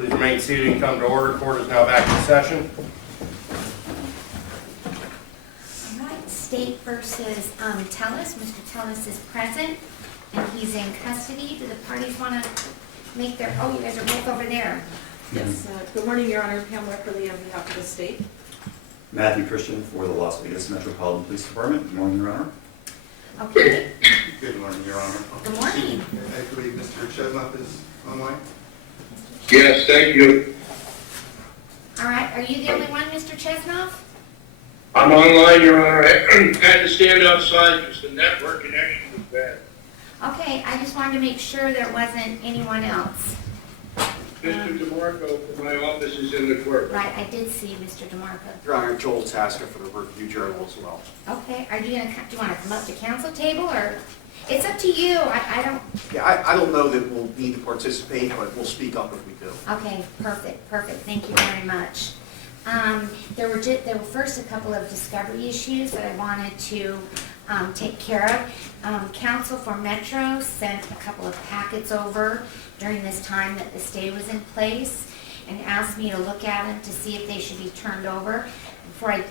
Please remain seated and come to order. Court is now back in session. All right, State versus Tellis. Mr. Tellis is present and he's in custody. Do the parties want to make their, oh, you guys are both over there. Yes. Good morning, Your Honor. Pam Weckerly on behalf of the state. Matthew Christian for the Las Vegas Metropolitan Police Department. Good morning, Your Honor. Okay, Good morning, Your Honor. good morning. I believe Mr. Chesnuff is online. Yes, thank you. All right, are you the only one, Mr. Chesnoff? I'm online, Your Honor. I had to stand outside because the network connection was bad. Okay, I just wanted to make sure there wasn't anyone else. Mr. DeMarco from my office is in the court. Right, I did see Mr. DeMarco. Your Honor, Joel Tasker for the Review Journal as well. Okay, are you gonna, do you want to come up to council table or? It's up to you, I don't, Yeah, I don't know that we'll need to participate, but we'll speak up if we do. okay, perfect, thank you very much. There were first a couple of discovery issues that I wanted to take care of. Counsel for Metro sent a couple of packets over during this time that the stay was in place and asked me to look at them to see if they should be turned over. Before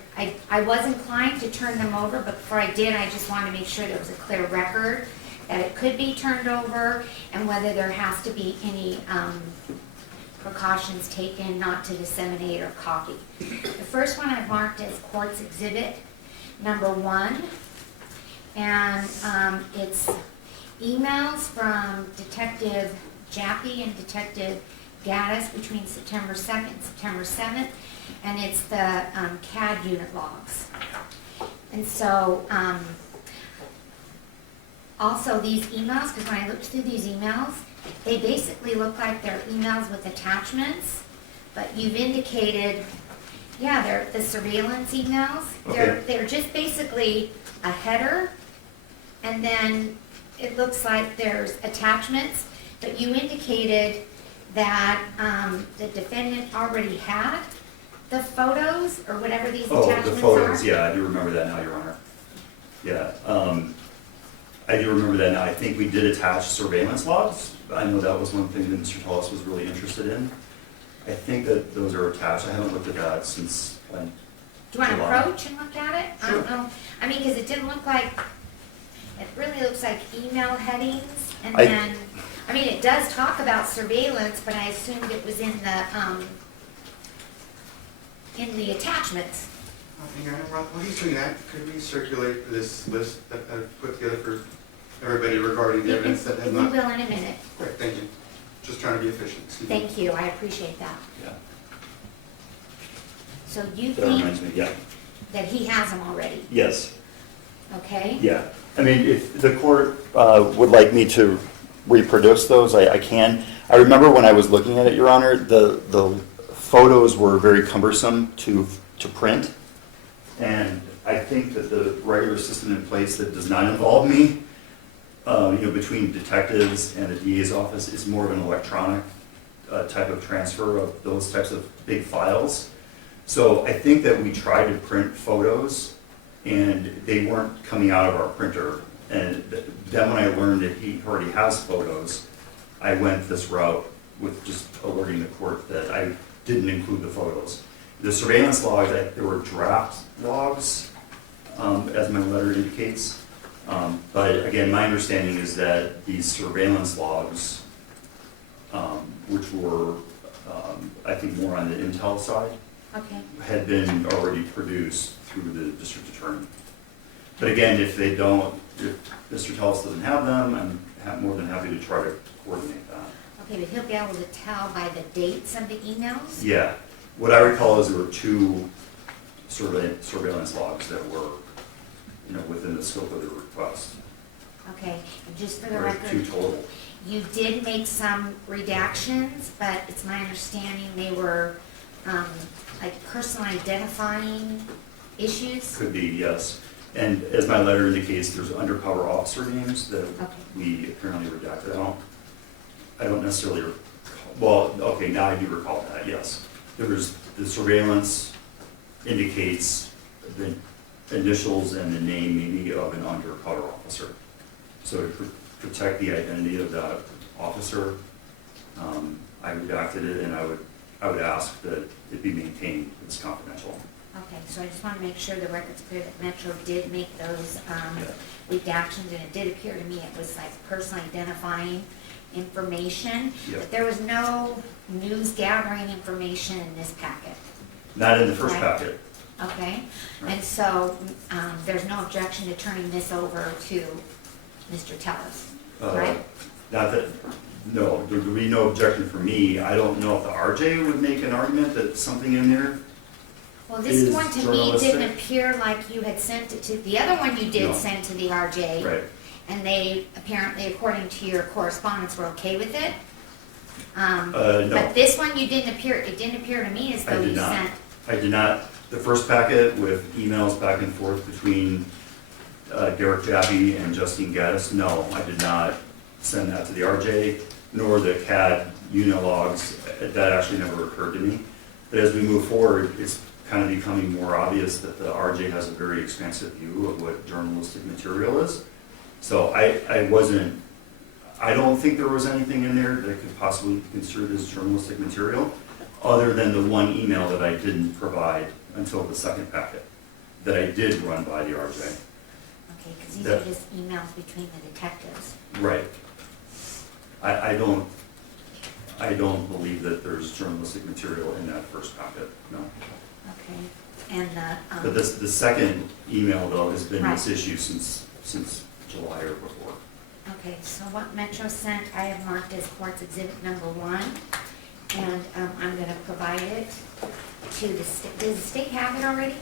I was inclined to turn them over, but before I did, I just wanted to make sure there was a clear record that it could be turned over and whether there has to be any precautions taken not to disseminate or copy. The first one I marked as Courts Exhibit number 1, and it's emails from Detective Jaffe and Detective Gaddis between September 2nd and September 7th, and it's the CAD unit logs. And so, also these emails, because when I looked through these emails, they basically look like they're emails with attachments, but you've indicated, yeah, they're the surveillance emails. Okay. They're just basically a header, and then it looks like there's attachments, but you indicated that the defendant already had the photos or whatever these attachments are. Oh, the photos, yeah, I do remember that now, Your Honor. Yeah, I do remember that now. I think we did attach surveillance logs. I know that was one thing that Mr. Tullis was really interested in. I think that those are attached. I haven't looked at that since when. Do you want to July. approach and look at it? I don't know. I mean, because it didn't look like, it really looks like email headings, and then, I mean, it does talk about surveillance, but I assumed it was in the attachments. Your Honor, while he's doing that, could we circulate this list that I've put together for everybody regarding the evidence that has We not? will in a minute. Great, thank you. Just trying to be efficient. Excuse me. Thank you, I appreciate that. Yeah, So you that reminds think me, yeah. that he has them already, Yes, okay? yeah. I mean, if the court would like me to reproduce those, I can. I remember when I was looking at it, Your Honor, the photos were very cumbersome to print. And I think that the regular system in place that does not involve me, between detectives and the DA's office is more of an electronic type of transfer of those types of big files. So I think that we tried to print photos and they weren't coming out of our printer. And then when I learned that he already has photos, I went this route with just alerting the court that I didn't include the photos. The surveillance logs, there were draft logs, as my letter indicates. But again, my understanding is that these surveillance logs, which were, I think, more on the intel side, Okay, had been already produced through the district attorney. But again, if they don't, if Mr. Tullis doesn't have them, I'm more than happy to try to coordinate that. okay, but he'll be able to tell by the dates of the emails? Yeah, what I recall is there were 2 surveillance logs that were, within the scope of the request. Okay, and just for the Or 2 record, total. you did make some redactions, but it's my understanding they were, like personal identifying issues? Could be, yes. And as my letter indicates, there's undercover officer names that Okay. we apparently redacted. I don't necessarily, well, okay, now I do recall that, yes. There's, the surveillance indicates the initials and the name maybe of an undercover officer. So to protect the identity of that officer, I redacted it, and I would ask that it be maintained as confidential. Okay, so I just want to make sure the record's clear that Metro did make those Yeah. redactions, and it did appear to me it was like personally identifying information, Yep. but there was no news gathering information in this packet, Not in the first Right. packet. okay? Right. And so there's no objection to turning this over to Mr. Tellis, right? Not that, no, there would be no objection for me. I don't know if the RJ would make an argument that something in there. Well, this Is one to me journalistic? didn't appear like you had sent it to, the other one you did No. send to the RJ. Right. And they apparently, according to your correspondence, were okay with it. No. But this one, it didn't appear to me as I though did you not. sent. I did not. The first packet with emails back and forth between Derek Jaffe and Justine Gaddis, no, I did not send that to the RJ, nor the CAD unilogs. That actually never occurred to me. But as we move forward, it's kind of becoming more obvious that the RJ has a very expansive view of what journalistic material is. So I don't think there was anything in there that could possibly be considered as journalistic material, other than the one email that I didn't provide until the second packet, that I did run by the RJ. Okay, because these That- are just emails between the detectives. Right. I don't believe that there's journalistic material in that first packet, no. Okay, and But the second email, though, has been this Right. issue since July or before. okay, so what Metro sent, I have marked as court's exhibit number 1, and I'm gonna provide it to the state. Does the state have it already?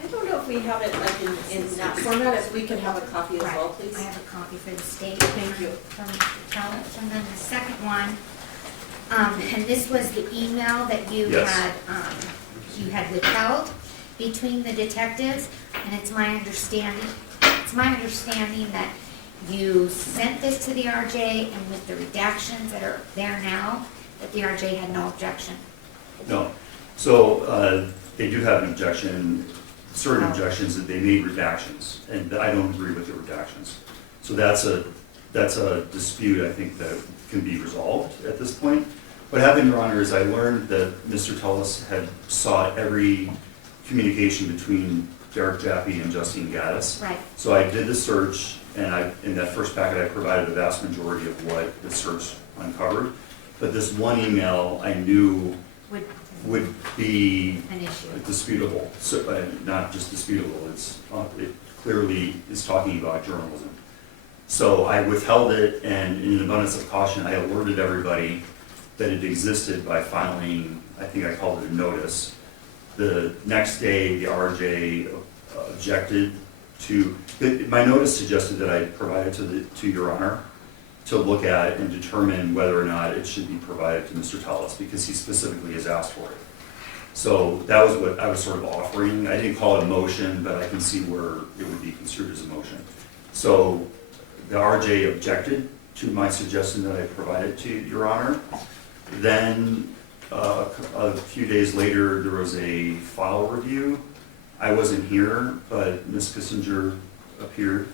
I don't know if we have it like in that format, if we could have a copy as well, Right. please. I have a copy for the state. Thank you. From Mr. Tellis. And then the second one, and this was the email that you Yes. had withheld between the detectives, and it's my understanding that you sent this to the RJ, and with the redactions that are there now, that the RJ had no objection. No. So they do have an objection, certain Oh. objections that they made redactions, and I don't agree with the redactions. So that's a dispute, I think, that can be resolved at this point. What happened, Your Honor, is I learned that Mr. Tullis had sought every communication between Derek Jaffe and Justine Gaddis. Right. So I did the search, and in that first packet, I provided the vast majority of what the search uncovered. But this one email I knew would be An issue. disputable, so, not just disputable, it clearly is talking about journalism. So I withheld it, and in an abundance of caution, I alerted everybody that it existed by filing, I think I called it a notice. The next day, the RJ objected to, my notice suggested that I provide it to Your Honor to look at and determine whether or not it should be provided to Mr. Tullis, because he specifically has asked for it. So that was what I was sort of offering. I didn't call it a motion, but I can see where it would be construed as a motion. So the RJ objected to my suggestion that I provide it to Your Honor. Then a few days later, there was a file review. I wasn't here, but Ms. Kissinger appeared,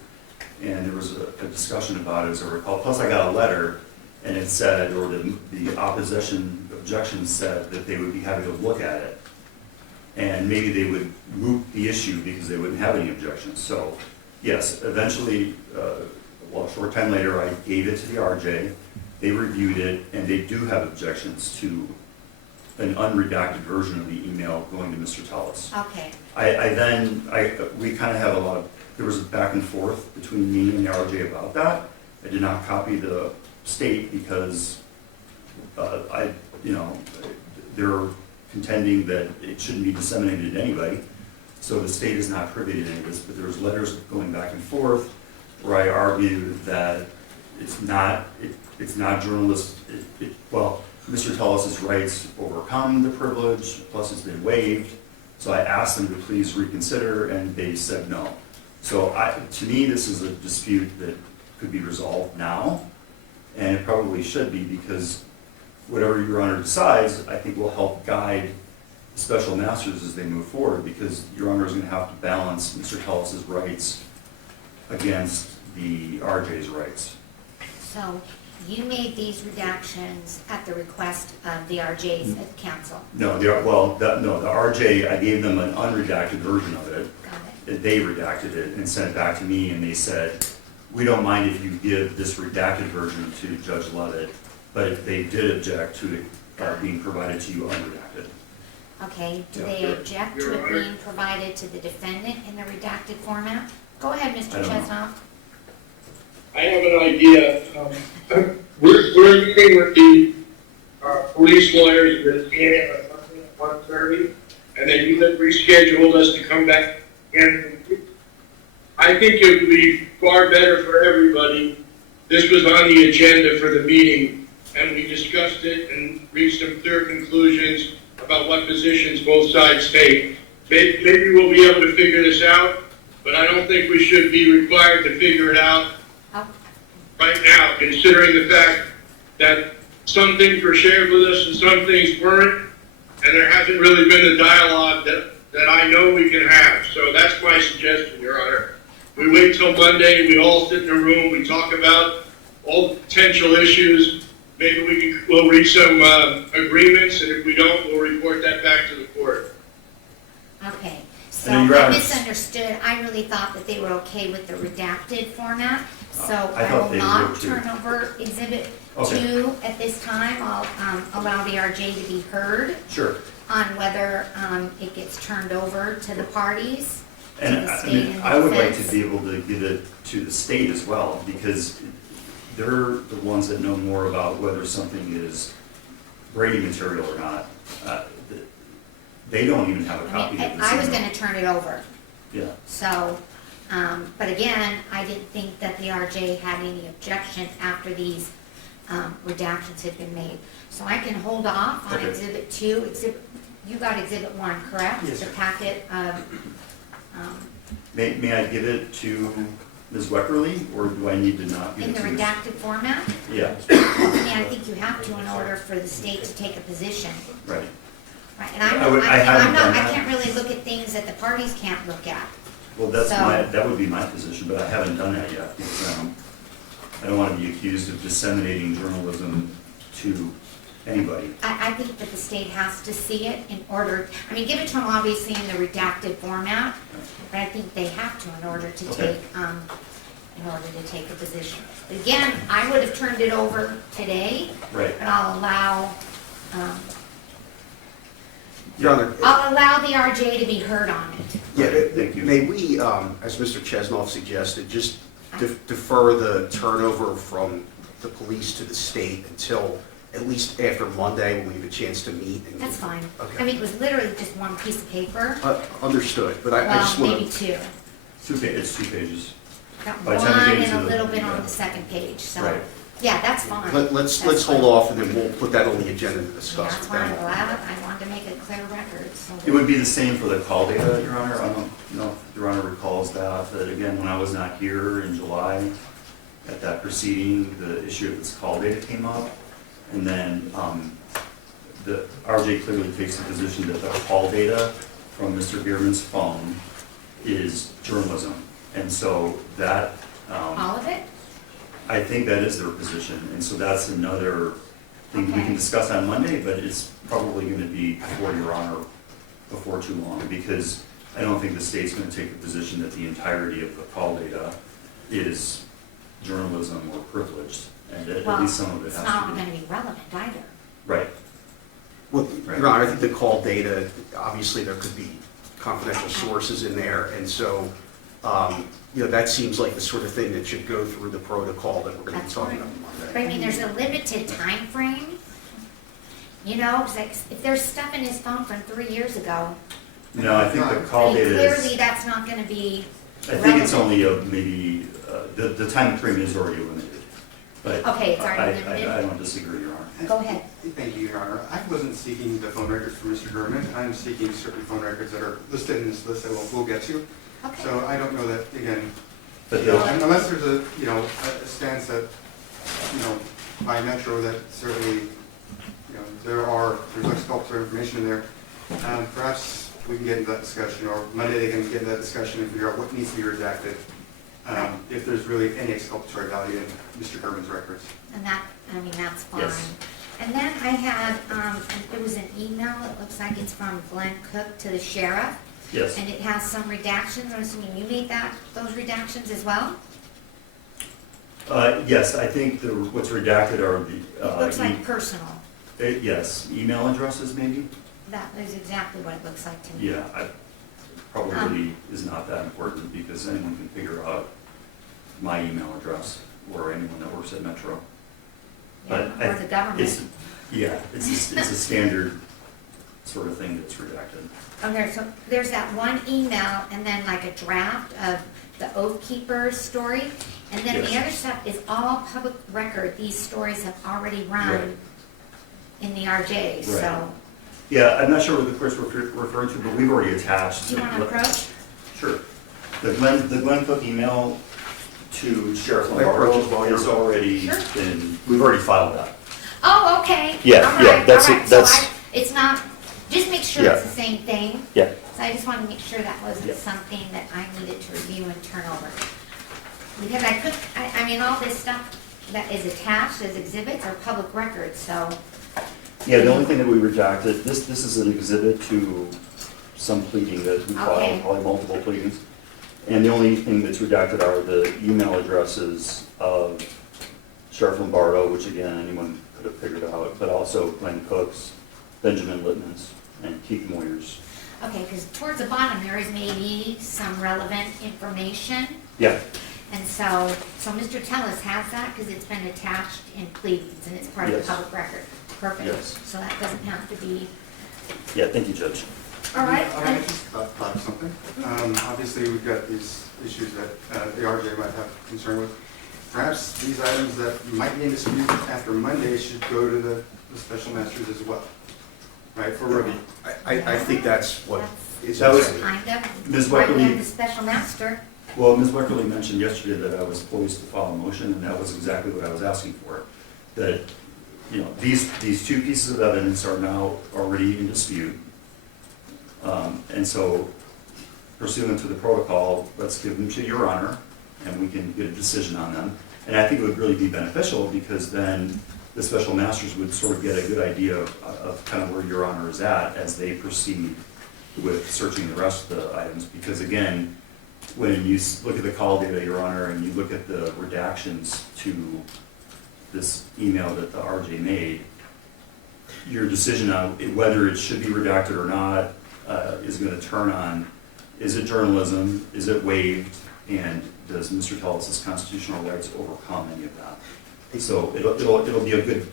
and there was a discussion about it, as I recall. Plus, I got a letter, and it said, or the opposition objection said that they would be happy to look at it, and maybe they would moot the issue because they wouldn't have any objections. So, yes, eventually, a short time later, I gave it to the RJ. They reviewed it, and they do have objections to an unredacted version of the email going to Mr. Tullis. Okay, We kind of had there was a back and forth between me and the RJ about that. I did not copy the state because they're contending that it shouldn't be disseminated to anybody. So the state is not privy to any of this, but there was letters going back and forth where I argued that it's not journalist, well, Mr. Tullis's rights overcome the privilege, plus it's been waived. So I asked them to please reconsider, and they said no. So to me, this is a dispute that could be resolved now, and it probably should be, because whatever Your Honor decides, I think will help guide the special masters as they move forward, because Your Honor is going to have to balance Mr. Tullis's rights against the RJ's rights. so you made these redactions at the request of the RJs at the council. No, the RJ, I gave them an unredacted version of it. Got it. They redacted it and sent it back to me, and they said, we don't mind if you give this redacted version to Judge Levitt, but if they did object to it being provided to you unredacted. Okay, do Yeah. they object to it being provided to the defendant in the redacted format? Go ahead, I Mr. don't know. Chesnoff. I have an idea. We're meeting with the police lawyers this evening at 1:30, and then you have rescheduled us to come back again. I think it would be far better for everybody. This was on the agenda for the meeting, and we discussed it and reached some clear conclusions about what positions both sides take. Maybe we'll be able to figure this out, but I don't think we should be required to figure it out Oh, right now, considering the fact that some things were shared with us and some things weren't, and there hasn't really been the dialogue that I know we can have. So that's my suggestion, Your Honor. We wait till Monday, we all sit in a room, we talk about all the potential issues. Maybe we'll reach some agreements, and if we don't, we'll report that back to the court. okay. So And Your I Honor- misunderstood. I really thought that they were okay with the redacted format. So I I thought will they not were too. turn over Exhibit Okay. 2 at this time. I'll allow the RJ to be heard Sure. on whether it gets turned over to the parties, to And the I state mean, and I would like defense. to be able to give it to the state as well, because they're the ones that know more about whether something is Brady material or not. They don't even have a I copy mean, of this. I was gonna turn it over. Yeah, So, but again, I didn't think that the RJ had any objection after these redactions had been made. So I can hold off on Okay. Exhibit 2. You got Exhibit 1, correct? Yes, The sir. packet of, may I give it to Ms. Weckerly, or do I need to not give in it the to Ms.? redacted format? Yeah, I mean, I think you have to in order for the state to take a position. right. Right, and I haven't done I that. can't really look at things that the parties can't look at. Well, that's So- that would be my position, but I haven't done that yet, because I don't want to be accused of disseminating journalism to anybody. I think that the state has to see it in order, I mean, give it to them obviously in the redacted format, but I think they have to in order to Okay. take a position. But again, I would have turned it over today, Right. but I'll allow Your Honor, the RJ to be heard on it. yeah, Thank you. may we, as Mr. Chesnoff suggested, just defer the turnover from the police to the state until at least after Monday, when we have a chance to meet? And That's fine. Okay. I mean, it was literally just one piece of paper, Understood, but I just well, want maybe to... two. It's 2 pages. Got By one the time we get and into a the- little bit on yeah. the second page, so, Right. yeah, that's fine. Let's That's hold fine. off, and then we'll put that on the agenda to Yeah, discuss that's with why I'm them. glad, I wanted to make a clear record, so. It would be the same for the call data, Your Honor. I don't know if Your Honor recalls that again, when I was not here in July at that proceeding, the issue of this call data came up. And then the RJ clearly takes the position that the call data from Mr. Bierman's phone is journalism. And so that, All of it? I think that is their position. And so that's another thing we can Okay. discuss on Monday, but it's probably going to be before Your Honor before too long, because I don't think the state's going to take the position that the entirety of the call data is journalism or privileged, and at Well, least some of it it's has not to be. gonna be relevant either. Right, Well, Right. Your Honor, I think the call data, obviously, there could be confidential sources in there, and so, that seems like the sort of thing that should go through the protocol that we're going to be That's talking right. about But Monday. I mean, there's a limited time frame. You know, it's like, if there's stuff in his phone from 3 years ago, no, I think the I call mean, data clearly is, that's not gonna be I think it's relevant. only maybe, the time frame is already limited. But Okay, it's already I limited? don't disagree, Your Honor. Go ahead. Thank you, Your Honor. I wasn't seeking the phone records for Mr. Berman. I'm seeking certain phone records that are listed in this list that we'll get to. Okay. So I don't know that, again, But the, unless there's a stance that, by Metro that certainly, there's exculpatory information in there. Perhaps we can get into that discussion, or Monday they can get into that discussion and figure out what needs to be redacted. if there's really any exculpatory value in Mr. Herman's records. And that, I mean, that's fine. Yes. And then I had, it was an email, it looks like it's from Glenn Cook to the sheriff. Yes. And it has some redactions, I'm assuming you made those redactions as well? Yes, I think what's redacted are the. It looks like personal. Yes, email addresses maybe? That is exactly what it looks like to me. Yeah, probably is not that important because anyone can figure out my email address or anyone that works at Metro. Yeah, But or the government. It's a standard sort of thing that's redacted. Okay, so there's that one email and then like a draft of the Oath Keepers story. And then the Yes. other stuff is all public record. These stories have already run Right. in the RJ, Right. so. Yeah, I'm not sure what the clerk's referring to, but we've already attached. Do you want to approach? Sure. The Glenn Cook email to Sheriff I approach as well, Lombardo has yeah. already Sure. we've already filed that. Oh, okay. Yeah, All yeah, right, that's all it, right. that's- So it's not, just make sure Yeah. it's the same thing. Yeah. So I just wanted to make sure that wasn't Yeah. something that I needed to review and turn over. Because I mean, all this stuff that is attached as exhibits are public records, so. Yeah, the only thing that we redacted, this is an exhibit to some pleading that we filed, Okay. probably multiple pleadings. And the only thing that's redacted are the email addresses of Sheriff Lombardo, which again, anyone could have figured out, but also Glenn Cook's, Benjamin Littman's, and Keith Moyer's. Okay, because towards the bottom, there is maybe some relevant information. Yeah, And so Mr. Tellis has that because it's been attached in pleadings and it's part of the Yes. public record. Perfect. Yes. So that doesn't have to be, yeah, thank you, Judge. all right. I just thought of something. Obviously, we've got these issues that the RJ might have concern with. Perhaps these items that might be in dispute after Monday should go to the special masters as well, right, for review. I think that's what is. That was- Kind of. Ms. Right, we Weckerly- have the special master. Well, Ms. Weckerly mentioned yesterday that I was poised to file a motion, and that was exactly what I was asking for. That, you know, these two pieces of evidence are now already in dispute. And so pursuant to the protocol, let's give them to Your Honor, and we can get a decision on them. And I think it would really be beneficial, because then the special masters would sort of get a good idea of kind of where Your Honor is at as they proceed with searching the rest of the items. Because again, when you look at the call data, Your Honor, and you look at the redactions to this email that the RJ made, your decision on whether it should be redacted or not is going to turn on, is it journalism, is it waived, and does Mr. Tellis' constitutional rights overcome any of that? So it'll be a good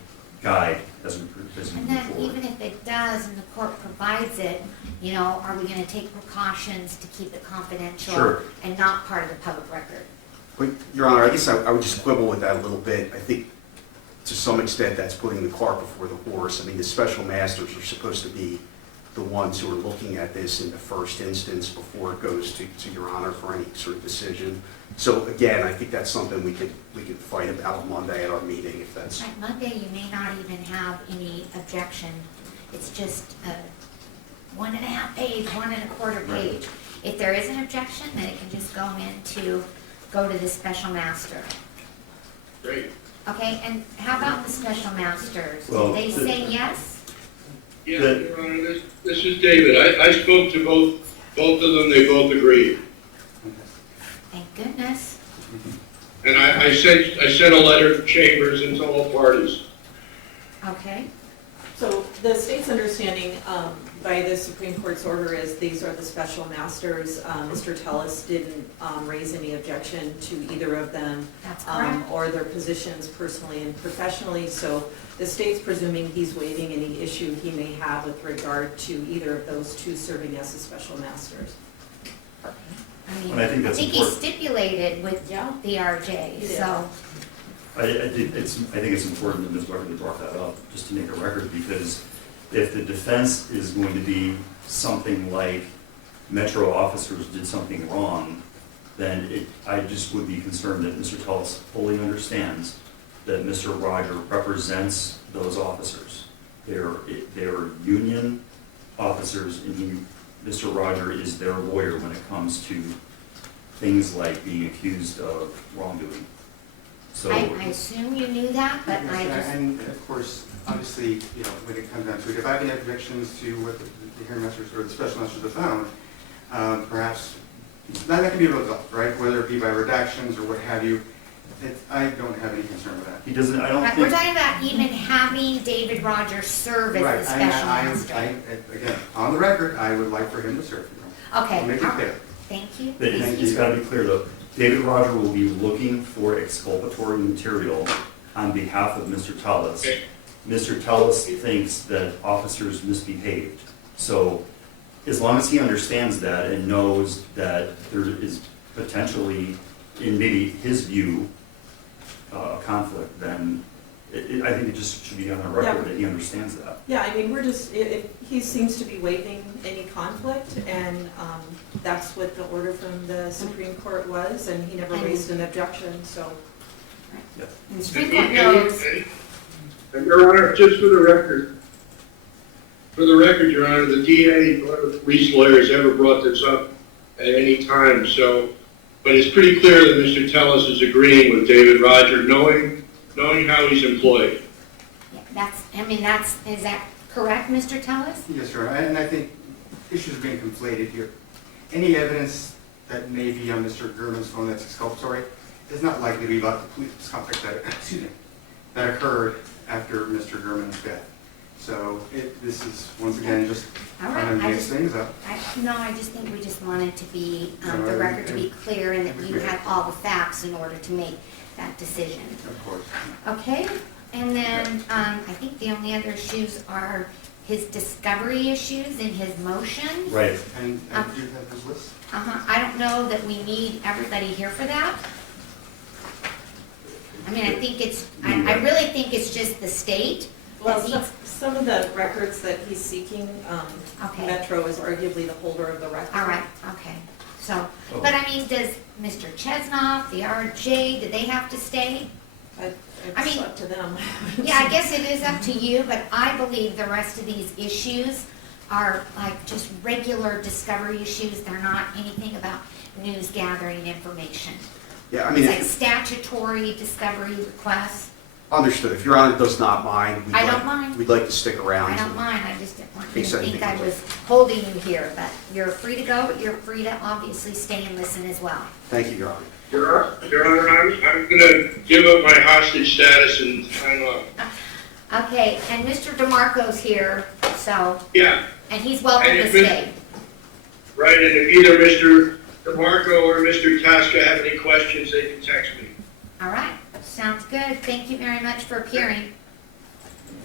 guide as we And move then forward. even if it does and the court provides it, you know, are we gonna take precautions to keep it confidential? Sure. And not part of the public record? But, Your Honor, I guess I would just quibble with that a little bit. I think to some extent that's putting the cart before the horse. I mean, the special masters are supposed to be the ones who are looking at this in the first instance before it goes to Your Honor for any sort of decision. So again, I think that's something we could fight about on Monday at our meeting if that's. Right, Monday, you may not even have any objection. It's just a 1.5 page, 1.25 page. If there is an objection, then it can just go to the special master. Great. Okay, and how about the special masters? Well, Did they say yes? Yeah, Good. Your Honor, this is David. I spoke to both of them, they both agreed. Thank goodness. And I sent a letter to Chambers and to all parties. Okay, So the state's understanding by the Supreme Court's order is these are the special masters. Mr. Tellis didn't raise any objection to either of them. that's correct. Or their positions personally and professionally. So the state's presuming he's waiving any issue he may have with regard to either of those two serving as the special masters. I mean, And I think that's he important. stipulated with Yeah. the RJ, He did. so. I think it's important that Ms. Weckerly brought that up, just to make a record, because if the defense is going to be something like Metro officers did something wrong, then I just would be concerned that Mr. Tellis fully understands that Mr. Roger represents those officers. They're union officers, and Mr. Roger is their lawyer when it comes to things like being accused of wrongdoing. So, I assume you knew that, but I Yes, just, and of course, obviously, you know, when it comes down to it, if I have any objections to what the hearing masters or the special masters have found, perhaps, that can be resolved, right? Whether it be by redactions or what have you, I don't have any concern with that. he doesn't, I don't we're think, talking about even having David Rogers serve as Right, the special master. Again, on the record, I would like for him to serve. Okay, I'll make it all right. clear. Thank you. it's gotta be clear though, David Roger will be looking for exculpatory material on behalf of Mr. Tullis. Mr. Tullis thinks that officers misbehaved. So as long as he understands that and knows that there is potentially, in maybe his view, conflict, then I think it just should be on the record that he understands that. Yeah, I mean, we're just, he seems to be waiving any conflict, and that's what the order from the Supreme Court was, and he never raised an objection, so. And the Supreme Court knows. And Your Honor, just for the record, Your Honor, the DA nor the police lawyers ever brought this up at any time, so, but it's pretty clear that Mr. Tellis is agreeing with David Roger, knowing how he's employed. Is that correct, Mr. Tellis? Yes, Your Honor, and I think issues are being conflated here. Any evidence that may be on Mr. Gurman's phone that's exculpatory is not likely to be about the police conflict that occurred after Mr. Gurman's death. So this is, once again, just All right, trying to I mix just- things up. I just think we just wanted to be, No, the I- record to be clear and that you had all the facts in order to make that decision. Of course. Okay, and then, I think the only other issues are his discovery issues in his motion. Right. And do you have his list? I don't know that we need everybody here for that. I mean, I think it's, I really think it's just the state. Well, that needs- some of the records that he's seeking, Okay. Metro is arguably the holder of the record. All right, okay, so, Oh. but I mean, does Mr. Chesnoff, the RJ, do they have to stay? I It's mean- up to them. Yeah, I guess it is up to you, but I believe the rest of these issues are like just regular discovery issues. They're not anything about news gathering information. Yeah, I mean, It's like statutory discovery requests. understood. If Your Honor does not mind, I don't mind. we'd like to stick around. I don't mind, I just didn't want you to Case anything think I comes up. was holding you here, but you're free to go, but you're free to obviously stay and listen as well. Thank you, Your Honor. Your Honor, I'm gonna give up my hostage status and sign off. Okay, and Mr. DeMarco's here, so, Yeah, and he's welcome And to if it- stay. right, and if either Mr. DeMarco or Mr. Tasca have any questions, they can text me. All right, sounds good. Thank you very much for appearing.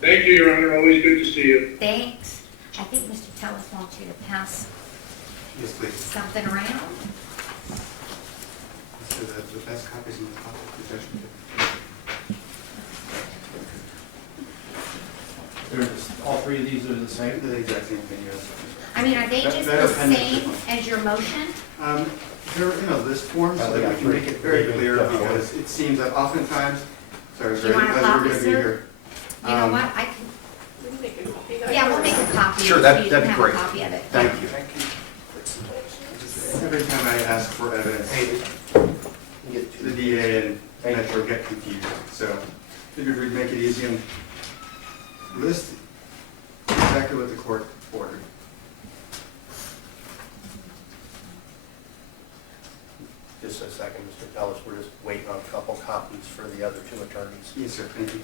Thank you, Your Honor, always good to see you. Thanks. I think Mr. Tellis wants you to pass Yes, please. something around. So the best copies in the conflict protection. All three of these are the same? The exact same thing, yes. I mean, are they That- just that the appendix is same fine. as your motion? They're in a list form so that we can make it very clear because it seems that oftentimes, sorry, Do you want a as we're copy, going to be sir? here. You know what, I can, yeah, we'll make a copy. Sure, so that'd you be can have a great. copy of it. Thank you. Every time I ask for evidence, the DA and Metro get confused. So figured we'd make it easy and list exactly what the court ordered. Just a second, Mr. Tellis, we're just waiting on a couple copies for the other two attorneys. Yes, sir, thank you.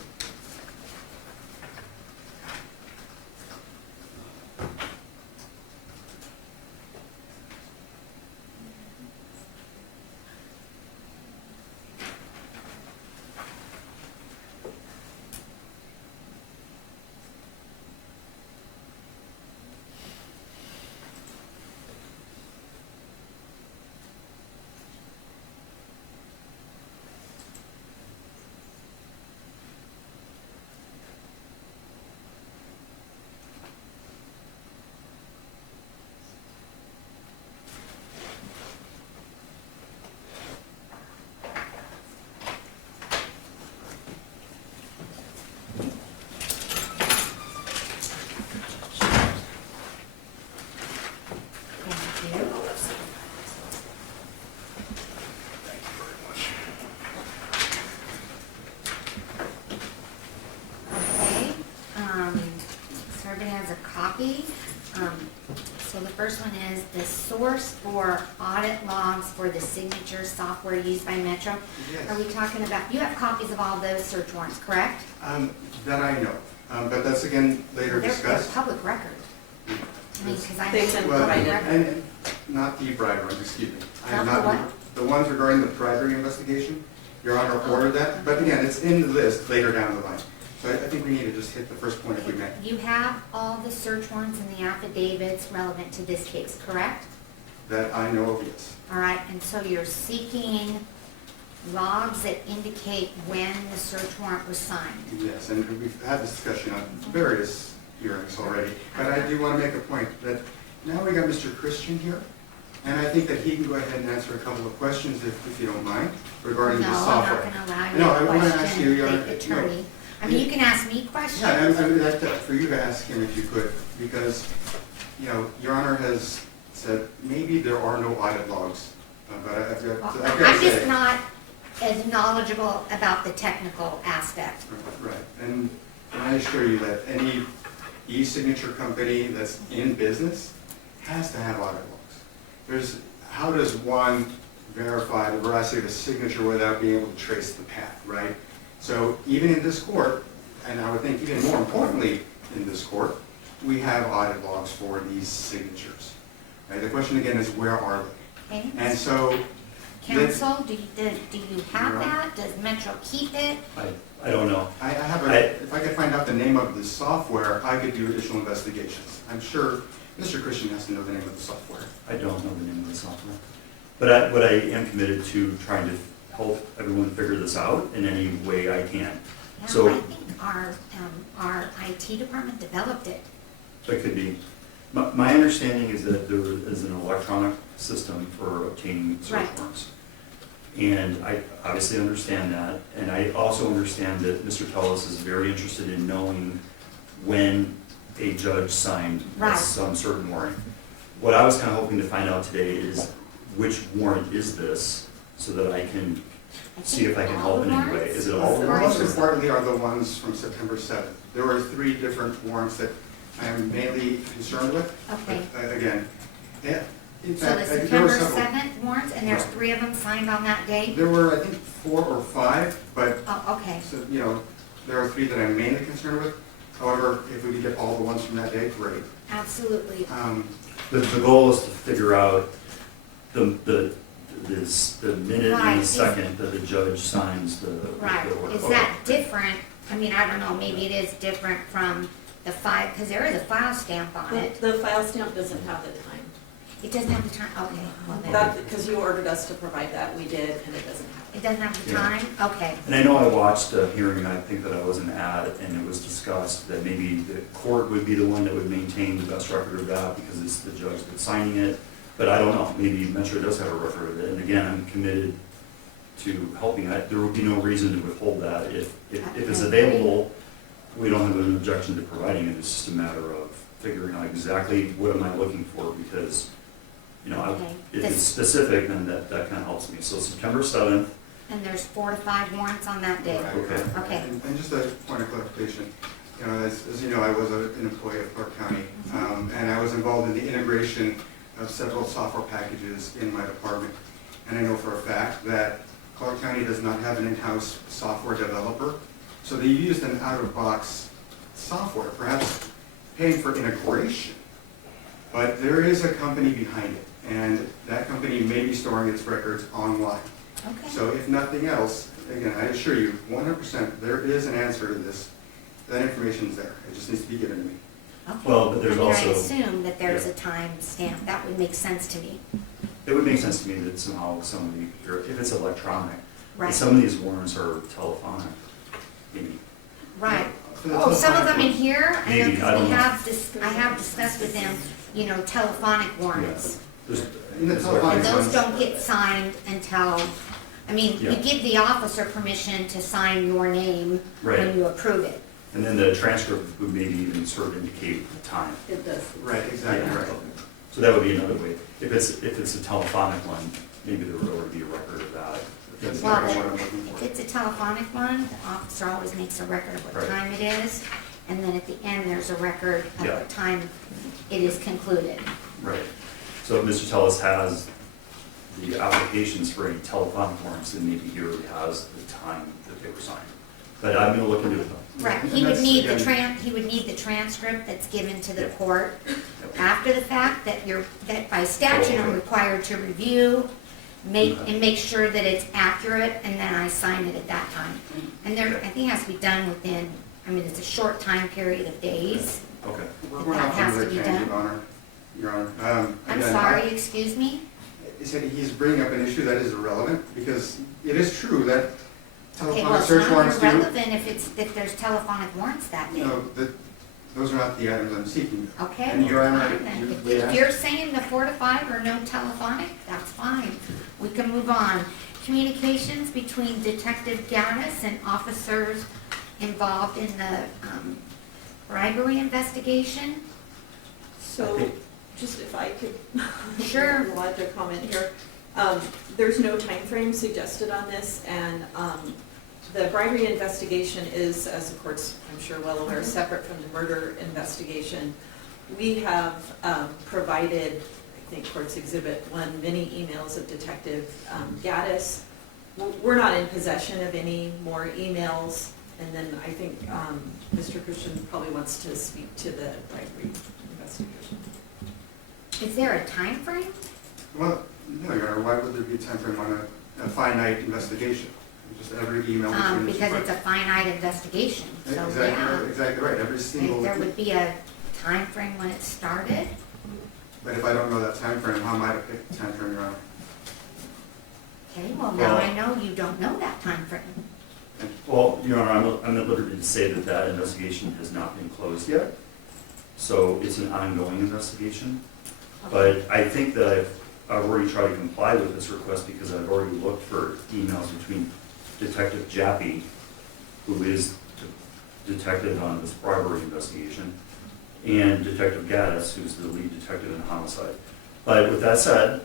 has a copy. So the first one is the source for audit logs for the signature software used by Metro. Yes. Are we talking about, you have copies of all those search warrants, correct? That I know, but that's again later They're discussed. public record. I mean, because I They've know been they're public provided. record. And not the bribery ones, excuse me. I have Not the not, what? the ones regarding the bribery investigation, Your Honor ordered that, but again, it's in the list later down the line. So I think we need to just hit the first point if we may. You have all the search warrants and the affidavits relevant to this case, correct? That I know of, yes. All right, and so you're seeking logs that indicate when the search warrant was signed. Yes, and we've had this discussion on various hearings already, but I do want to make a point that now we got Mr. Christian here, and I think that he can go ahead and answer a couple of questions if you don't mind regarding the No, I'm software. not gonna allow No, I you wanna to ask you, Your question Honor, the attorney. I mean, you can ask me questions. Yeah, I would like for you to ask him if you could, because, you know, Your Honor has said maybe there are no audit logs, but I've Well, got to I'm just say. not as knowledgeable about the technical aspect. Right, and I assure you that any e-signature company that's in business has to have audit logs. How does one verify the veracity of a signature without being able to trace the path, right? So even in this court, and I would think even more importantly in this court, we have audit logs for these signatures. Right? The question again is, where are they? Okay? And so, Counsel, do you have that? Does Metro keep it? I don't know. I have if I could find out the name of the software, I could do additional investigations. I'm sure Mr. Christian has to know the name of the software. I don't know the name of the software. But I am committed to trying to help everyone figure this out in any way I can. Yeah, So- I think our IT department developed it. So it could be. My understanding is that there is an electronic system for obtaining search Right. warrants. And I obviously understand that, and I also understand that Mr. Tellis is very interested in knowing when a judge signed Right. some certain warrant. What I was kind of hoping to find out today is which warrant is this, so that I can see if I can help in any way. Is it all The of most them? importantly are the ones from September 7th. There were 3 different warrants that I am mainly concerned with. Okay. But, again, yeah, in So fact, the there were September several. 7th warrants, and there's Right. 3 of them signed on that date? There were, I think, 4 or 5, but, Oh, okay. so, you know, there are 3 that I'm mainly concerned with. However, if we could get all the ones from that day, great. Absolutely. The goal is to figure out the minute Right. and the second that the judge signs the Right. the order. Is that different? I mean, I don't know, maybe it is different from the file, because there is a file stamp on it. The file stamp doesn't have the time. It doesn't have the time, okay. Well, then, That, because you ordered us to provide that, we did, and it doesn't have it. it doesn't have the Yeah. time? Okay. And I know I watched a hearing, I think that I wasn't at, and it was discussed that maybe the court would be the one that would maintain the best record of that because it's the judge that's signing it. But I don't know, maybe Metro does have a record of it, and again, I'm committed to helping. There would be no reason to withhold that. If it's available, we don't have an objection to providing it. It's just a matter of figuring out exactly what am I looking for, because, you know, Okay. if it's specific, then that kind of helps me. So September 7th, And there's 4 to 5 warrants on that day? okay. Okay. And just a point of clarification, you know, as you know, I was an employee of Clark County, and I was involved in the integration of several software packages in my department. And I know for a fact that Clark County does not have an in-house software developer, so they used an out-of-box software, perhaps paying for integration. But there is a company behind it, and that company may be storing its records online. Okay. So if nothing else, again, I assure you, 100%, there is an answer to this. That information is there. It just needs to be given to me. Okay. Well, but there's I mean, also- I assume that there's Yeah. a time stamp. That would make sense to me. It would make sense to me that somehow somebody, or if it's electronic, but Right. some of these warrants are telephonic, maybe. Right. For the Oh, some of them in telephonic here? I know, Maybe, I because don't we know. I have discussed with them, you know, telephonic warrants. There's- In the there's telephonic And those ones- don't get signed until, I mean, you Yeah. give the officer permission to sign your name when Right. you approve it. And then the transcript would maybe even sort of indicate the time. It does. Right, exactly Yeah. right. So that would be another way. If it's a telephonic one, maybe there would already be a record of that. That's Well, not what I'm looking If for. it's a telephonic one, the officer always makes a record of what Right. time it is. and then at the end, there's a record of Yeah. the time it is concluded. Right. So if Mr. Tellis has the applications for any telephonic warrants, then maybe he already has the time that they were signed. But I'm gonna look into it though. Right, And he would that's, need the again- he would need the transcript that's given to the Yeah. court Yep. after the fact, that by statute I'm Okay. required to review, make, Okay. and make sure that it's accurate, and then I sign it at that time. And there, I think it has to be done within, I mean, it's a short time period of days. Okay. We're That not has going to to be tangent, done. Your Honor. I'm Again, sorry, excuse me? He said he's bringing up an issue that is irrelevant, because it is true that Okay, well, telephonic it's search not warrants do. irrelevant if there's telephonic warrants that day. No, those are not the items I'm seeking. Okay, And Your well, Honor, fine then. you- If we asked- you're saying the 4 to 5 or no telephonic, that's fine. We can move on. Communications between Detective Gaddis and officers involved in the bribery investigation. So, just if I could. Sure. Lodge a comment here. There's no time frame suggested on this, and the bribery investigation is, as the court's, I'm sure, well aware, separate from the murder investigation. We have provided, I think Court's Exhibit 1, many emails of Detective Gaddis. We're not in possession of any more emails, and then I think Mr. Christian probably wants to speak to the bribery investigation. Is there a time frame? Well, no, Your Honor, why would there be a timeframe on a finite investigation? Just every email between the two Because it's a parties. finite investigation, so yeah. Exactly right, every If single, there would be a time frame when it started, but if I don't know that timeframe, how am I to pick the timeframe, Your Honor? okay, well, now Well- I know you don't know that time frame. Well, Your Honor, I'm at liberty to say that that investigation has not been closed yet. So it's an ongoing investigation. But I think that I've already tried to comply with this request because I've already looked for emails between Detective Jappy, who is the detective on this bribery investigation, and Detective Gaddis, who's the lead detective in homicide. But with that said,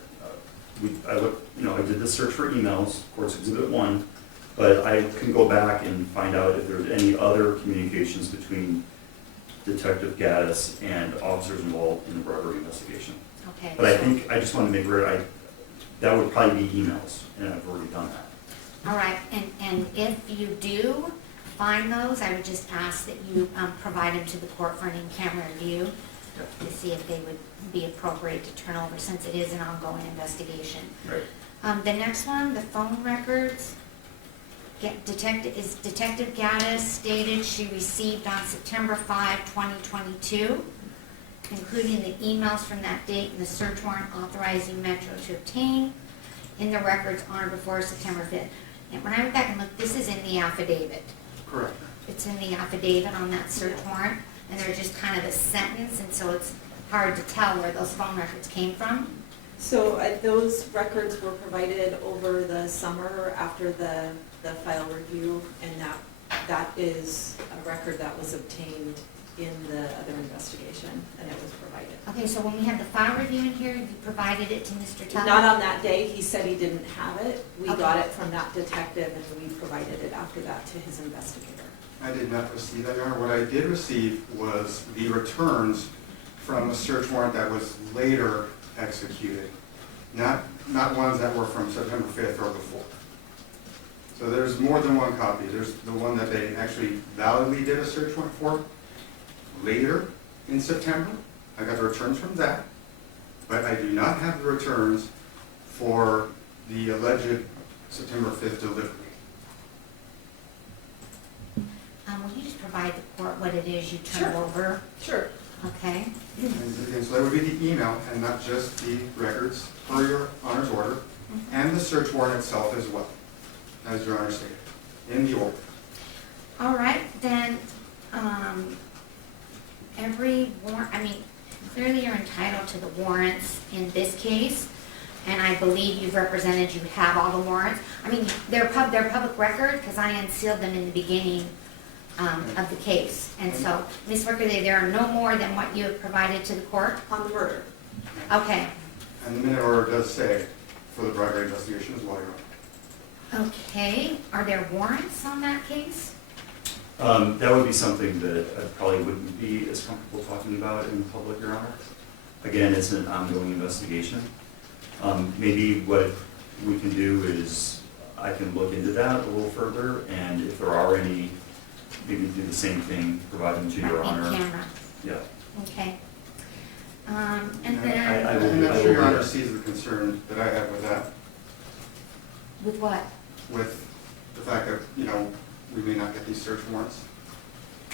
I did this search for emails, Court's Exhibit 1, but I can go back and find out if there's any other communications between Detective Gaddis and officers involved in the bribery investigation. Okay. But I so- think, I just want to make clear, that would probably be emails, and I've already done that. All right, and if you do find those, I would just ask that you provide them to the court for an in-camera review to see if they would be appropriate to turn over, since it is an ongoing investigation. Right. The next one, the phone records. Detective Gaddis stated she received on September 5, 2022, including the emails from that date and the search warrant authorizing Metro to obtain in the records on or before September 5th. And when I went back and looked, this is in the affidavit. Correct. It's in the affidavit on that search warrant, and they're just kind of a sentence, and so it's hard to tell where those phone records came from. So those records were provided over the summer after the file review, and that is a record that was obtained in the other investigation, and it was provided. Okay, so when we had the file review in here, you provided it to Mr. Tuttle? Not on that day, he said he didn't have it. We Okay. got it from that detective, and we provided it after that to his investigator. I did not receive that, Your Honor. What I did receive was the returns from a search warrant that was later executed, not ones that were from September 5th or before. So there's more than one copy. There's the one that they actually validly did a search warrant for later in September. I got the returns from that, but I do not have the returns for the alleged September 5th delivery. Will you just provide the court what it is you turned Sure. over? Sure. Okay, And so that would be the email and not just the records per Your Honor's order, and the search warrant itself as well, as Your Honor stated, in the order. all right, then, every warrant, clearly you're entitled to the warrants in this case, and I believe you've represented you have all the warrants. They're public record, because I unsealed them in the beginning of the case. And so, Ms. Workaday, there are no more than what you have provided to the court? On the murder. Okay, And the minute order does say for the bribery investigation as well, Your Honor. okay, are there warrants on that case? That would be something that I probably wouldn't be as comfortable talking about in public, Your Honor. Again, it's an ongoing investigation. Maybe what we can do is I can look into that a little further, and if there are any, maybe do the same thing, provide them to Your In Honor. camera, Yeah. okay. And And then, I will- I'm not I sure will Your do Honor that. sees the concern that I have with that, with what? with the fact that, you know, we may not get these search warrants.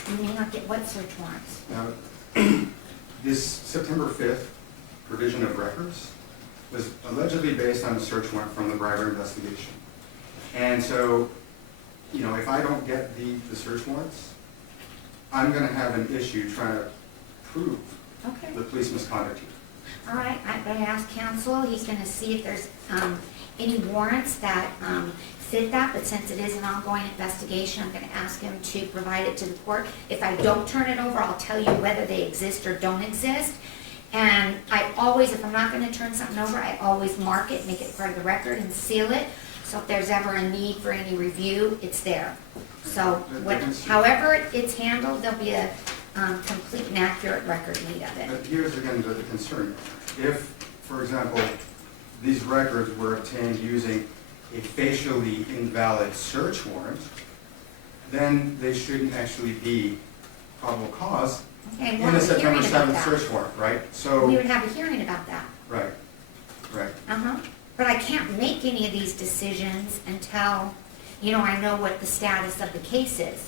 You may not get what search warrants? Now, this September 5th provision of records was allegedly based on a search warrant from the bribery investigation. And so, you know, if I don't get the search warrants, I'm gonna have an issue trying to prove Okay. the police misconduct here. All right, I'm gonna ask counsel, he's gonna see if there's, any warrants that, fit that, but since it is an ongoing investigation, I'm gonna ask him to provide it to the court. If I don't turn it over, I'll tell you whether they exist or don't exist. And I always, if I'm not gonna turn something over, I always mark it, make it part of the record and seal it. So if there's ever a need for any review, it's there. So however it's handled, there'll be a, complete and accurate record made of it. But here's again the concern. If, for example, these records were obtained using a facially invalid search warrant, then they shouldn't actually be probable cause Okay, in we'll a have a September hearing about 7th that. search warrant, right? We So, would have a hearing about that. right, right. Uh-huh. But I can't make any of these decisions until, you know, I know what the status of the case is.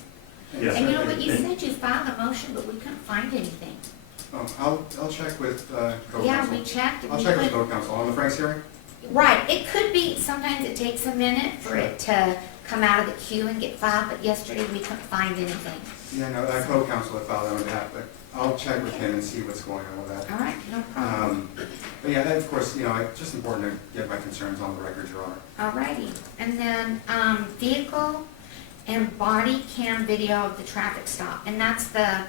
Yes, And you know what, you and- said you filed a motion, but we couldn't find anything. I'll check with code Yeah, counsel. we checked, and I'll we check with couldn't. code counsel on the Frank's hearing. Right, it could be, sometimes it takes a minute for it to come out of the queue and get filed, but yesterday we couldn't find anything. Yeah, no, code counsel had filed on behalf, but I'll check with him and see what's going on with that. All right, no problem. But yeah, that, of course, you know, it's just important to get my concerns on the record, Your Honor. All righty, and then, vehicle and body cam video of the traffic stop, and that's the,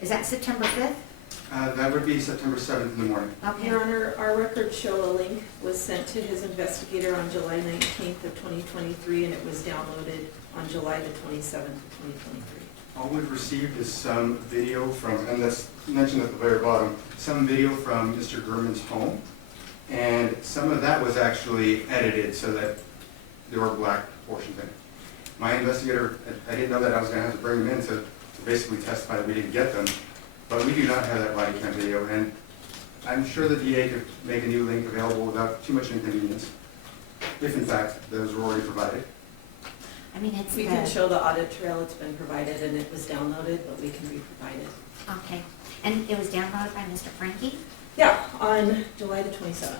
is that September 5th? That would be September 7th in the morning. Okay. Your Honor, our records show a link was sent to his investigator on July 19th of 2023, and it was downloaded on July the 27th of 2023. All we've received is some video from, and that's mentioned at the very bottom, some video from Mr. Gurman's home. And some of that was actually edited so that there were black portions in it. My investigator, I didn't know that I was gonna have to bring him in to basically testify that we didn't get them. But we do not have that body cam video, and I'm sure the DA could make a new link available without too much inconvenience, if in fact those were already provided. I mean, it's We can the, show the audit trail, it's been provided and it was downloaded, but we can re-provide it. okay, and it was downloaded by Mr. Frankie? Yeah, on July the 27th.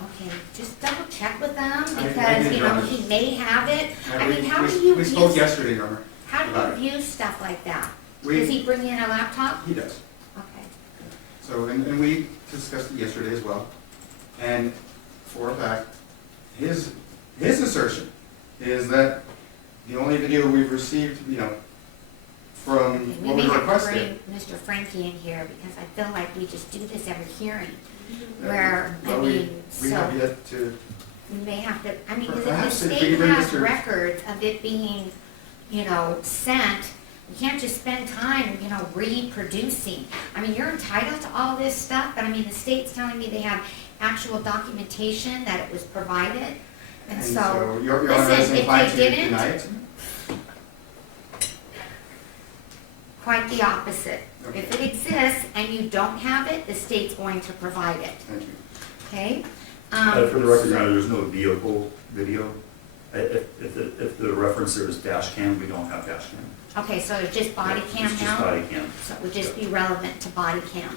Okay, just double check with them, I because, did, you Your know, Honor. he may have it. I We- mean, how we- do you We spoke view, yesterday, Your Honor. how do about you view stuff like that? We- Does he bring in a laptop? He does. Okay, So, and we discussed it yesterday as well. And for a fact, his assertion is that the only video we've received, you know, from okay, we what may we have to requested. bring Mr. Frankie in here, because I feel like we just do this every hearing, where, I Well, mean, we have so, yet to, we may have to, I mean, because if Perhaps the if we state bring has Mr. records of it being, you know, sent, you can't just spend time, you know, reproducing. I mean, you're entitled to all this stuff, but I mean, the state's telling me they have actual documentation that it was provided. And so, Your Honor is listen, if inclined they to didn't, deny it? quite the opposite. Okay. If it exists and you don't have it, the state's going to provide it, Thank you. okay? For the record, Your Honor, there's no vehicle video. If the reference there is dash cam, we don't have dash cam. Okay, so it's just body cam It's just now? body cam. So it would just be relevant to body cam.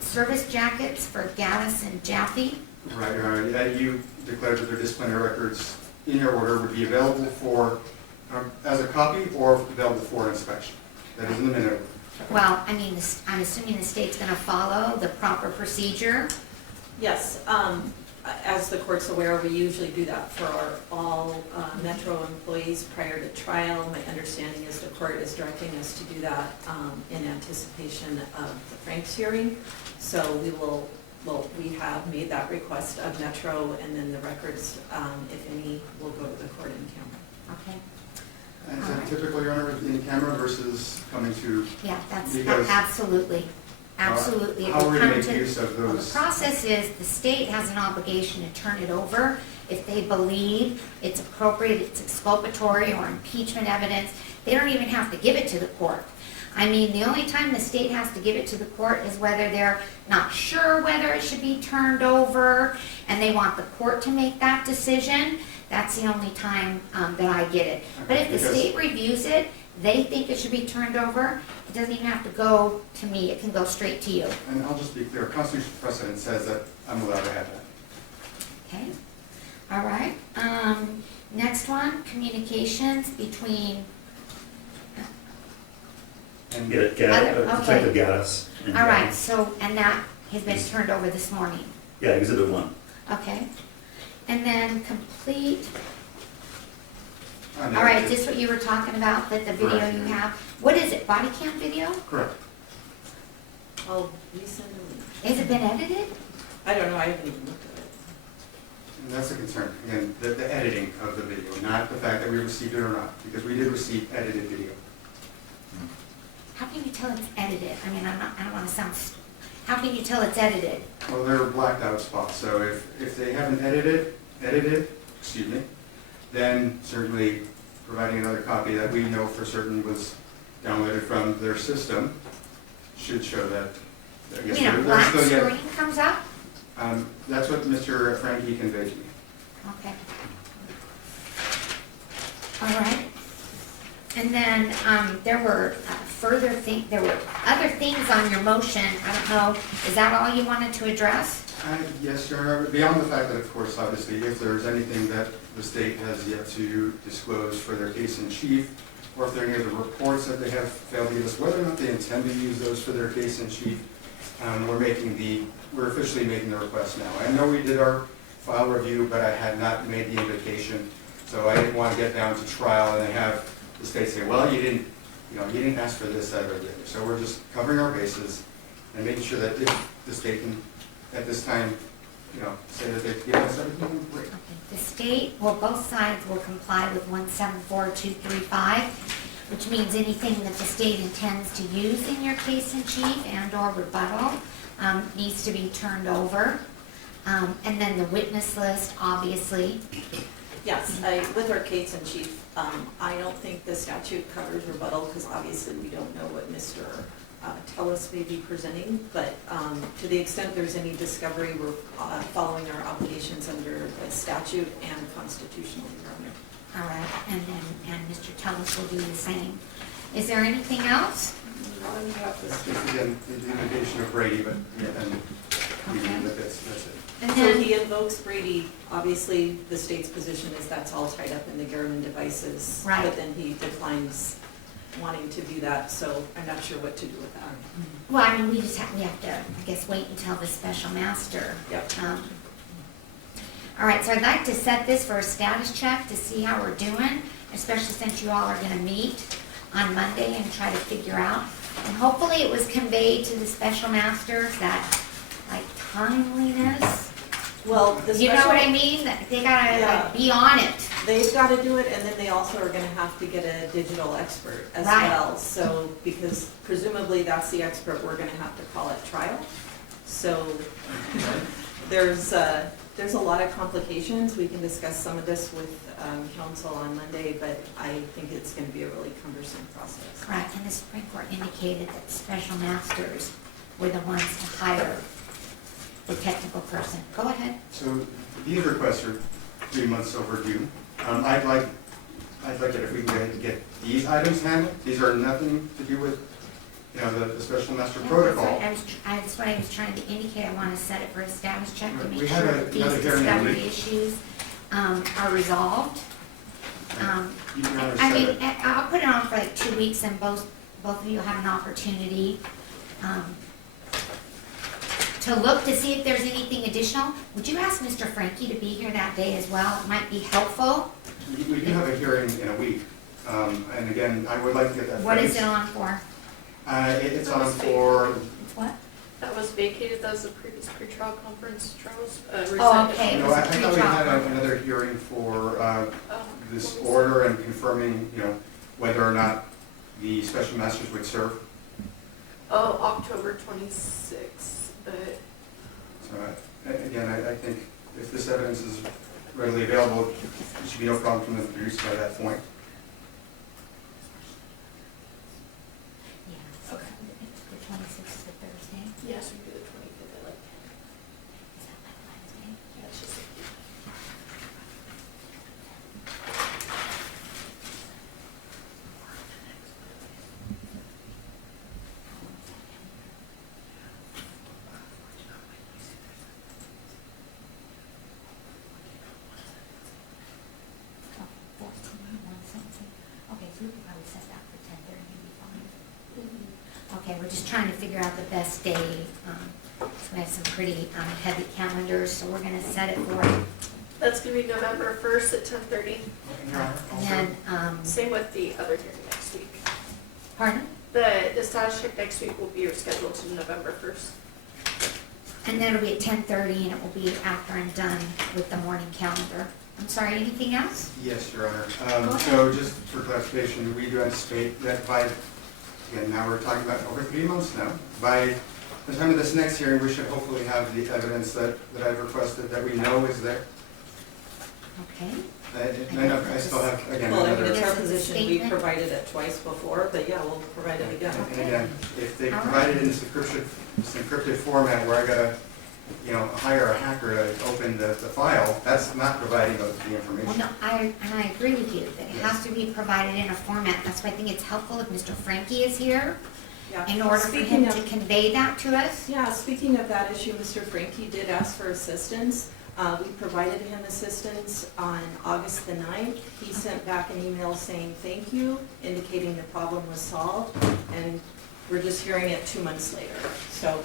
Service jackets for Gaddis and Jaffe? Right, Your Honor. You declared that their disciplinary records in your order would be available for, as a copy or available for inspection. That is in the minute. Well, I mean, I'm assuming the state's gonna follow the proper procedure. Yes, as the court's aware, we usually do that for all Metro employees prior to trial. My understanding is the court is directing us to do that in anticipation of the Franks hearing. So we have made that request of Metro, and then the records, if any, will go to the court in camera. Okay. Is that typical, Your Honor, in camera versus coming to, Yeah, that's, Because- absolutely, absolutely. If how you are we gonna come make to- use of well, those? The process is, the state has an obligation to turn it over if they believe it's appropriate, it's exculpatory or impeachment evidence. They don't even have to give it to the court. I mean, the only time the state has to give it to the court is whether they're not sure whether it should be turned over, and they want the court to make that decision. That's the only time that I get it. But if the Because- state reviews it, they think it should be turned over, it doesn't even have to go to me, it can go straight to you. And I'll just be clear, constitutional precedent says that I'm allowed to have that. Okay, all right. Next one, communications between, And Detective Gaddis. all right, so, and that has been turned over this morning, Yeah, Exhibit 1. okay? And then complete, on all right, the- is this what you were talking about, that the video Correct. you have? What is it, body cam video? Correct. I'll resend them. Has it been edited? I don't know, I haven't even looked at it. And that's the concern, again, the editing of the video, not the fact that we received it or not, because we did receive edited video. How can you tell it's edited? I mean, I don't wanna sound, how can you tell it's edited? Well, there are blacked out spots, so if they haven't edited, excuse me, then certainly providing another copy that we know for certain was downloaded from their system should show that. I You guess mean a they're black still yet- screen comes up? That's what Mr. Frankie conveyed to me. Okay. All right. And then, there were there were other things on your motion. I don't know, is that all you wanted to address? Yes, Your Honor, beyond the fact that, of course, obviously, if there's anything that the state has yet to disclose for their case in chief, or if there are any other reports that they have failed to give us, whether or not they intend to use those for their case in chief, we're officially making the request now. I know we did our file review, but I had not made the invitation, so I didn't want to get down to trial and then have the state say, well, you didn't ask for this, that, or the other. So we're just covering our bases and making sure that if the state can, at this time, say that they've given us everything, great. Okay. The state, well, both sides will comply with 174235, which means anything that the state intends to use in your case in chief and/or rebuttal needs to be turned over. And then the witness list, obviously. Yes, with our case in chief, I don't think the statute covers rebuttal, because obviously we don't know what Mr. Tellis may be presenting, but to the extent there's any discovery, we're following our obligations under the statute and constitutional environment. All right, and Mr. Tellis will do the same. Is there anything else? Just again, the invocation of Brady, but, yeah, and Okay. that's it. And So then, he invokes Brady, obviously, the state's position is that's all tied up in the Garmin devices. Right. But then he declines wanting to do that, so I'm not sure what to do with that. well, I mean, we have to, I guess, wait until the special master. Yep. All right, so I'd like to set this for a status check to see how we're doing, especially since you all are gonna meet on Monday and try to figure out. And hopefully it was conveyed to the special masters that, like, timeliness. Well, the You know what I special, mean? That they gotta, Yeah. like, be on it. they've got to do it, and then they also are gonna have to get a digital expert as Right. well. So, because presumably that's the expert we're gonna have to call at trial. So, there's a lot of complications. We can discuss some of this with council on Monday, but I think it's gonna be a really cumbersome process. Right, and the Supreme Court indicated that special masters were the ones to hire the technical person. Go ahead. So these requests are 3 months overdue. I'd like it if we can go ahead and get these items handled. These are nothing to do with, the special master protocol. That's what I was trying to indicate. I want to set it for a status check to Right, make we sure had that these another hearing in a discovery week. issues are resolved. You can honor I mean, set it. I'll put it on for like 2 weeks and both of you have an opportunity to look to see if there's anything additional. Would you ask Mr. Frankie to be here that day as well? It might be helpful. We do have a hearing in a week. And again, I would like to get that. What is phrased. it on for? It's on for, What? That was vacated, that was the previous pretrial conference, Charles. Oh, okay. I thought we had another hearing for Oh, this what was order and confirming, whether or not the special masters would serve. Oh, October 26th, but So again, I think if this evidence is readily available, it should be no problem for them to produce by that point. Yeah. Okay. The 26th is a Thursday. yes, we do the 25th at like 10. Is that like Wednesday? Yeah, it's just like, Oh, 14, 117. Okay, so we could probably set that for 10:30, maybe fine. Okay, we're just trying to figure out the best day. So we have some pretty heavy calendars, so we're gonna set it for, that's gonna be November 1st at 10:30. and then, Same with the other hearing next week. pardon? The status check next week will be rescheduled to November 1st. And then it'll be at 10:30, and it will be after I'm done with the morning calendar. I'm sorry, anything else? Yes, Your Honor. Go ahead. So just for clarification, we do anticipate that by, again, now we're talking about over 3 months now. By the time of this next hearing, we should hopefully have the evidence that I've requested that we know is there. Okay. And I know I still have, again, Well, I mean, another. it's our This is a position, we statement. provided it twice before, but yeah, we'll provide it again. And again, if they All right. provide it in this encrypted format where I gotta, hire a hacker to open the file, that's not providing the Well, information. no, I agree with you, that it has to be provided in a format. That's why I think it's helpful if Mr. Frankie is here, Yeah. in order for Speaking him of- to convey that to us. Yeah, speaking of that issue, Mr. Frankie did ask for assistance. We provided him assistance on August the 9th. He sent back an email saying thank you, indicating the problem was solved, and we're just hearing it 2 months later. So,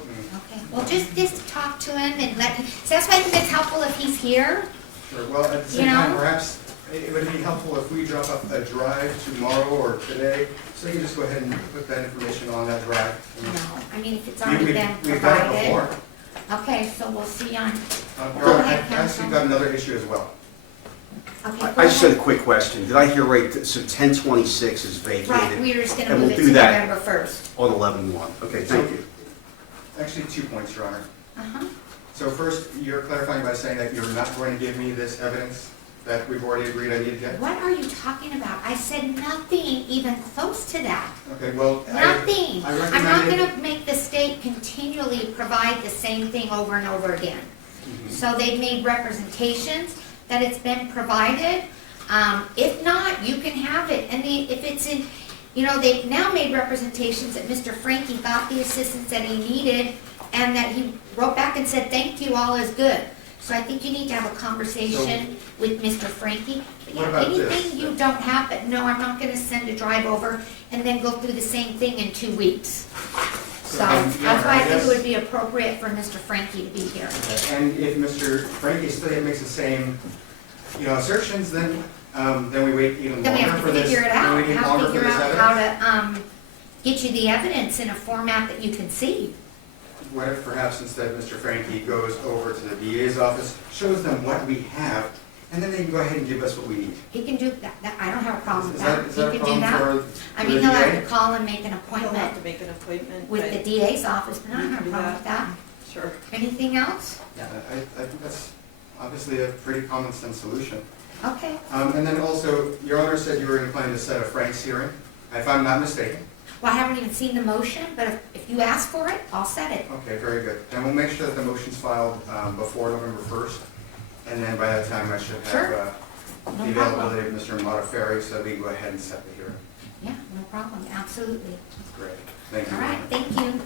Okay, well, just talk to him and let him, so that's why I think it's helpful if he's here. Sure, well, at the same You time, know? perhaps it would be helpful if we drop up a drive tomorrow or today, so you can just go ahead and put that information on that drive. No, I mean, if it's already We've been we've done it provided. before. Okay, so we'll see on, Your Go Honor, ahead, I've actually Counsel. got another issue as well. okay, I go I just had a ahead. quick question. Did I hear right, so 1026 is Right, vacated we're just gonna And move we'll it do to that. November 1st. on 11/1? Okay, thank you. Actually, 2 points, Your Honor. Uh-huh. So first, you're clarifying by saying that you're not going to give me this evidence that we've already agreed I need to get? What are you talking about? I said nothing even close to that. Okay, well, Nothing. I I'm not recommended- gonna make the state continually provide the same thing over and over again. Mhm. So they've made representations that it's been provided. If not, you can have it. And if it's in, they've now made representations that Mr. Frankie got the assistance that he needed and that he wrote back and said, thank you, all is good. So I think you need to have a conversation with Mr. Frankie. But What yeah, about this? anything you don't have, but no, I'm not gonna send a drive over and then go through the same thing in 2 weeks. So Your that's Honor, why I think guess- it would be appropriate for Mr. Frankie to be here. And if Mr. Frankie still makes the same, assertions, then we wait even Then we longer have for to this. figure it then out. we We need have longer to for figure this out how evidence. to, get you the evidence in a format that you can see. What if perhaps instead Mr. Frankie goes over to the DA's office, shows them what we have, and then they can go ahead and give us what we need? He can do that, I don't have a problem with Is that. is He that a can do problem that. for I the mean, he'll have DA? to call and make an he'll have appointment to make an appointment. with but the DA's office, but I don't He have a can do problem with that. Sure. Anything else? Yeah, I think that's obviously a pretty common sense solution. Okay. And then also, Your Honor said you were inclined to set a Frank's hearing, if I'm not mistaken. Well, I haven't even seen the motion, but if you ask for it, I'll set it. Okay, very good. And we'll make sure that the motion's filed before November 1st, and then by that time I should Sure. have No the problem. availability of Mr. Modafferi, so we can go ahead and set the hearing. Yeah, no problem, absolutely. Great. Thank you. All Your right, Honor. thank you.